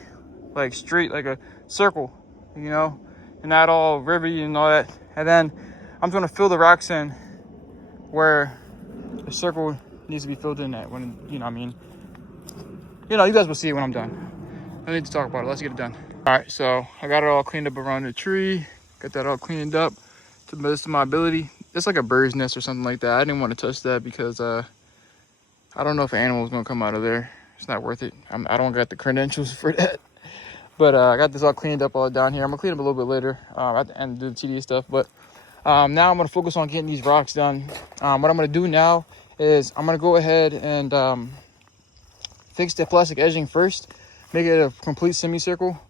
like straight, like a circle, you know, and not all rivety and all that. And then I'm gonna fill the racks in where the circle needs to be filled in at, when, you know what I mean. You know, you guys will see it when I'm done. I need to talk about it. Let's get it done. All right, so I got it all cleaned up around the tree. Got that all cleaned up to the best of my ability. It's like a bird's nest or something like that. I didn't want to touch that because I don't know if an animal is gonna come out of there. It's not worth it. I don't got the credentials for that. But I got this all cleaned up all down here. I'm gonna clean up a little bit later at the end, do the TD stuff. But now I'm gonna focus on getting these rocks done. What I'm gonna do now is I'm gonna go ahead and fix the plastic edging first, make it a complete semicircle,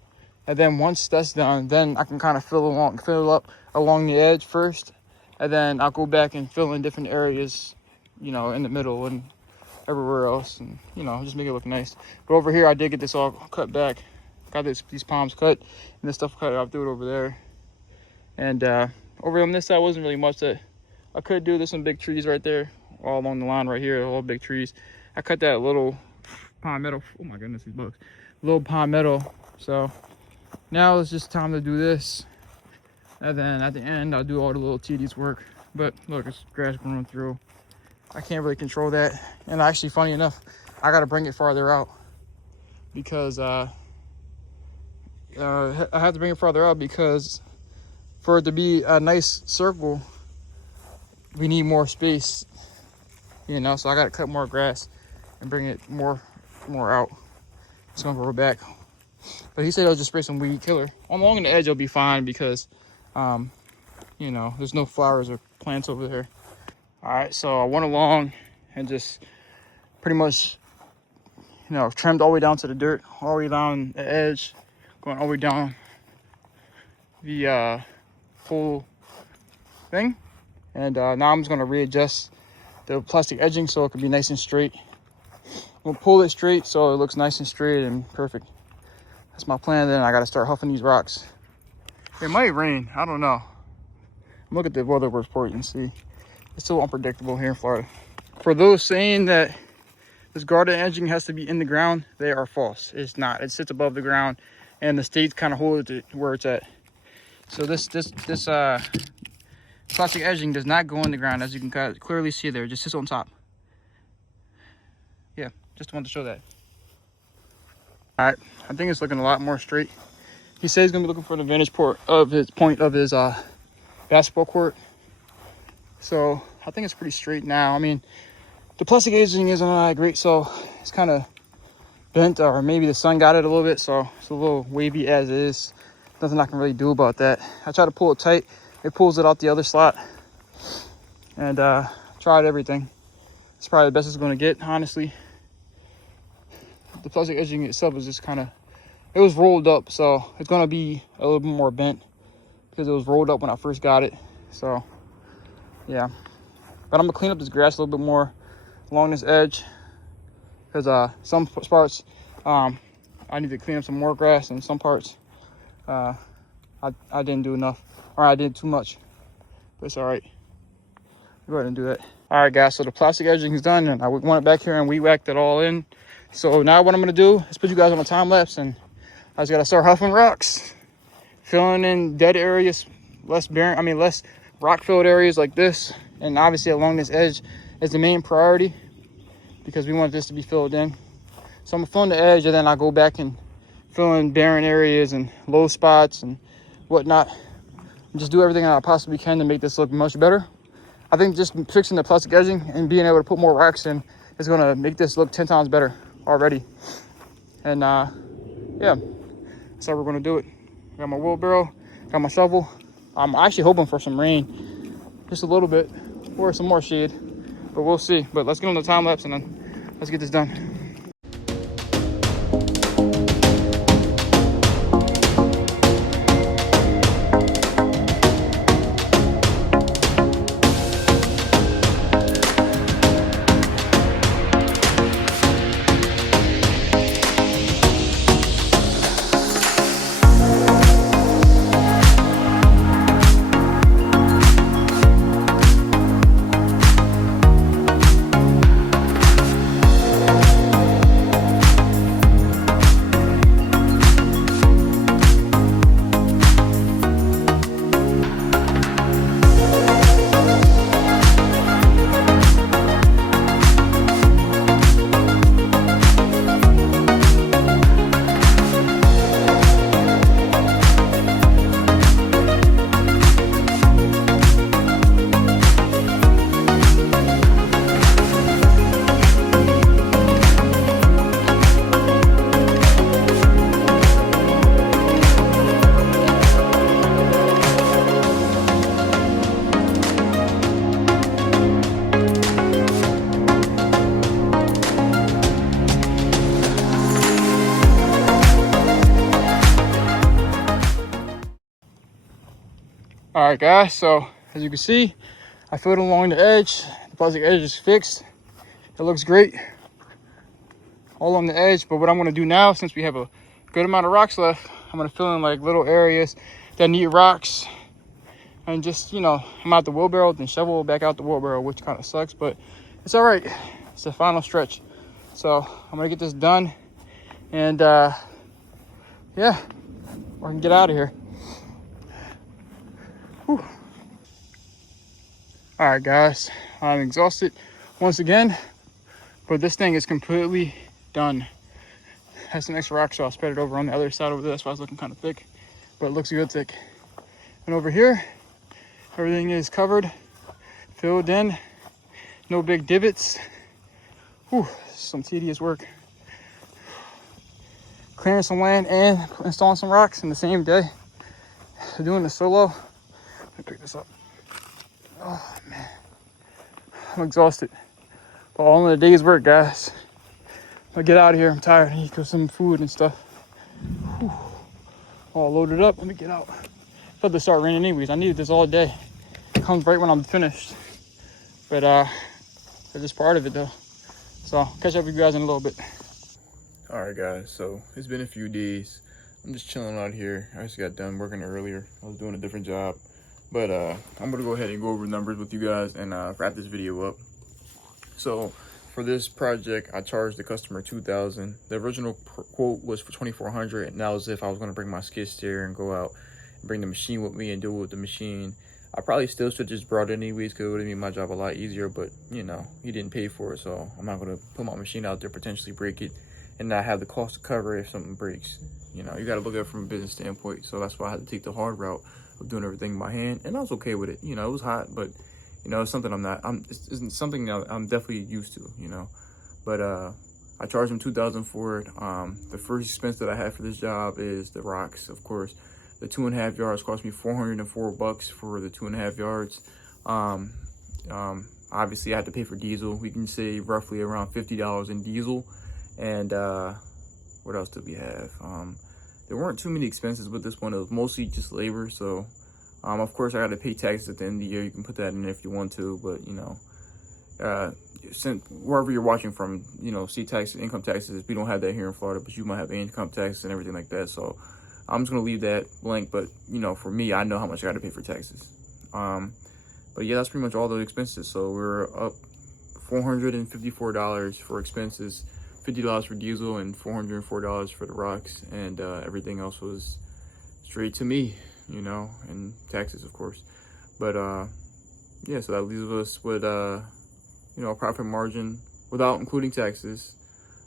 and then once that's done, then I can kind of fill up along the edge first, and then I'll go back and fill in different areas, you know, in the middle and everywhere else, and you know, just make it look nice. But over here, I did get this all cut back. Got these palms cut and this stuff cut. I'll do it over there. And over on this side wasn't really much that I could do. There's some big trees right there, all along the line right here, all big trees. I cut that little palmetto. Oh my goodness, these bugs. Little palmetto. So now it's just time to do this. And then at the end, I'll do all the little tedious work. But look, it's grass growing through. I can't really control that. And actually, funny enough, I got to bring it farther out because I have to bring it farther out because for it to be a nice circle, we need more space, you know. So I got to cut more grass and bring it more out. It's gonna grow back. But he said I'll just spray some weed killer along the edge. It'll be fine because, you know, there's no flowers or plants over there. All right, so I went along and just pretty much, you know, trimmed all the way down to the dirt, all the way down the edge, going all the way down the whole thing. And now I'm just gonna readjust the plastic edging so it can be nice and straight. I'm gonna pull it straight so it looks nice and straight and perfect. That's my plan. Then I gotta start huffing these rocks. It might rain, I don't know. Look at the weather report and see. It's so unpredictable here in Florida. For those saying that this garden edging has to be in the ground, they are false. It's not. It sits above the ground, and the states kind of hold it where it's at. So this plastic edging does not go in the ground, as you can clearly see there. It just sits on top. Yeah, just wanted to show that. All right, I think it's looking a lot more straight. He says he's gonna be looking for the vantage point of his basketball court. So I think it's pretty straight now. I mean, the plastic edging isn't that great, so it's kind of bent, or maybe the sun got it a little bit, so it's a little wavy as is. Nothing I can really do about that. I try to pull it tight. It pulls it out the other slot. And tried everything. It's probably the best it's going to get, honestly. The plastic edging itself is just kind of, it was rolled up, so it's going to be a little bit more bent because it was rolled up when I first got it. So yeah, but I'm gonna clean up this grass a little bit more along this edge because some parts I need to clean up some more grass, and some parts I didn't do enough, or I did too much, but it's all right. Go ahead and do that. All right, guys, so the plastic edging is done, and I went back here and we whacked it all in. So now what I'm gonna do is put you guys on a time lapse, and I just gotta start huffing rocks, filling in dead areas, less rock-filled areas like this, and obviously along this edge is the main priority because we want this to be filled in. So I'm gonna fill in the edge, and then I'll go back and fill in barren areas and low spots and whatnot, and just do everything I possibly can to make this look much better. I think just fixing the plastic edging and being able to put more rocks in is gonna make this look 10 times better already. And yeah, that's how we're gonna do it. Got my wheelbarrow, got my shovel. I'm actually hoping for some rain, just a little bit, or some more shade, but we'll see. But let's get on the time lapse and then let's get this done. All right, guys, so as you can see, I filled along the edge. The plastic edge is fixed. It looks great all on the edge. But what I'm gonna do now, since we have a good amount of rocks left, I'm gonna fill in like little areas that need rocks, and just, you know, I'm out the wheelbarrow, then shovel back out the wheelbarrow, which kind of sucks, but it's all right. It's the final stretch. So I'm gonna get this done, and yeah, I can get out of here. Whew. All right, guys, I'm exhausted once again, but this thing is completely done. Has some extra rock, so I'll spread it over on the other side over there. That's why it's looking kind of thick, but it looks good thick. And over here, everything is covered, filled in, no big divots. Whew, some tedious work. Clearing some land and installing some rocks in the same day. Doing this solo. Let me pick this up. Oh man, I'm exhausted. But all in a day's work, guys. I'll get out of here. I'm tired. I need to get some food and stuff. Whew. All loaded up. Let me get out. It's about to start raining anyways. I needed this all day. It comes right when I'm finished. But it's just part of it though. So I'll catch up with you guys in a little bit. All right, guys. So it's been a few days. I'm just chilling out here. I just got done working earlier. I was doing a different job. But I'm gonna go ahead and go over numbers with you guys and wrap this video up. So for this project, I charged the customer $2,000. The original quote was for $2,400, and that was if I was gonna bring my skid steer and go out and bring the machine with me and do it with the machine. I probably still should just brought it anyways, because it would have made my job a lot easier, but you know, he didn't pay for it, so I'm not gonna put my machine out there, potentially break it, and not have the cost to cover it if something breaks. You know, you gotta look at it from a business standpoint, so that's why I had to take the hard route of doing everything by hand, and I was okay with it. You know, it was hot, but you know, it's something it's something that I'm definitely used to, you know. But I charged him $2,000 for it. The first expense that I had for this job is the rocks, of course. The 2.5 yards cost me $404 for the 2.5 yards. Obviously I had to pay for diesel. We can say roughly around $50 in diesel. And what else did we have? There weren't too many expenses with this one. It was mostly just labor. So of course I got to pay taxes at the end of the year. You can put that in if you want to, but you know, since wherever you're watching from, you know, see taxes, income taxes, we don't have that here in Florida, but you might have income taxes and everything like that. So I'm just gonna leave that blank, but you know, for me, I know how much I got to pay for taxes. But yeah, that's pretty much all the expenses. So we're up $454 for expenses, $50 for diesel, and $404 for the rocks, and everything else was straight to me, you know, and taxes, of course. But yeah, so that leaves us with you know, a profit margin without including taxes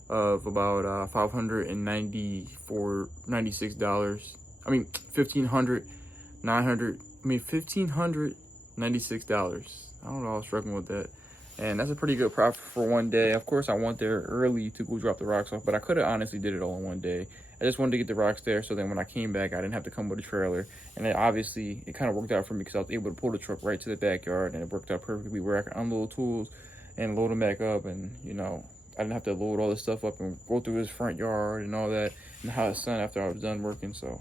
of about $1,596. I mean, $1,596. I don't know, I was struggling with that. And that's a pretty good profit for one day. Of course, I went there early to go drop the rocks off, but I could have honestly did it all in one day. I just wanted to get the rocks there, so then when I came back, I didn't have to come with a trailer. And then obviously, it kind of worked out for me because I was able to pull the truck right to the backyard, and it worked out perfectly where I could unload tools and load them back up. And, you know, I didn't have to load all this stuff up and go through his front yard and all that in the hot sun after I was done working. So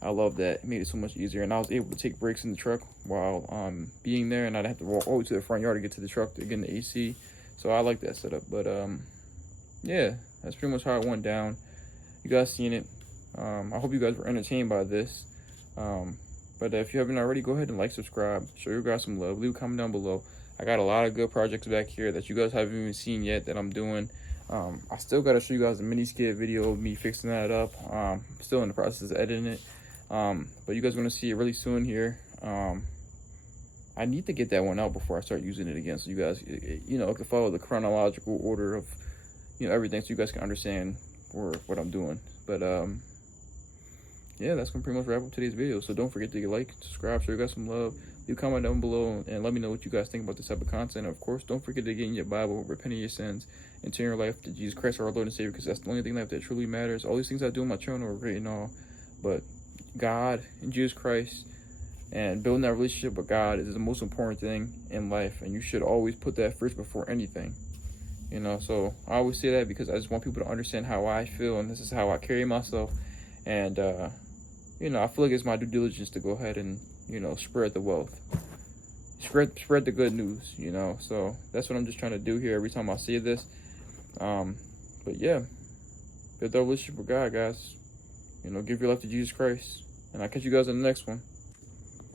I love that. It made it so much easier. And I was able to take breaks in the truck while being there, and I didn't have to walk all the way to the front yard to get to the truck to get in the AC. So I like that setup. But yeah, that's pretty much how it went down. You guys seen it. I hope you guys were entertained by this. But if you haven't already, go ahead and like, subscribe, show you guys some love, leave a comment down below. I got a lot of good projects back here that you guys haven't even seen yet that I'm doing. I still got to show you guys a mini skid video of me fixing that up. Still in the process of editing it. But you guys are going to see it really soon here. I need to get that one out before I start using it again, so you guys, you know, can follow the chronological order of, you know, everything, so you guys can understand what I'm doing. But yeah, that's gonna pretty much wrap up today's video. So don't forget to like, subscribe, show you guys some love, leave a comment down below, and let me know what you guys think about this type of content. And of course, don't forget to get in your Bible, repent of your sins, and turn your life to Jesus Christ, our Lord and Savior, because that's the only thing that truly matters. All these things I do on my channel are great and all, but God and Jesus Christ and building that relationship with God is the most important thing in life, and you should always put that first before anything. You know, so I always say that because I just want people to understand how I feel, and this is how I carry myself. And you know, I feel like it's my due diligence to go ahead and, you know, spread the wealth. Spread the good news, you know. So that's what I'm just trying to do here every time I see this. But yeah, build that relationship with God, guys. You know, give your life to Jesus Christ. And I'll catch you guys in the next one.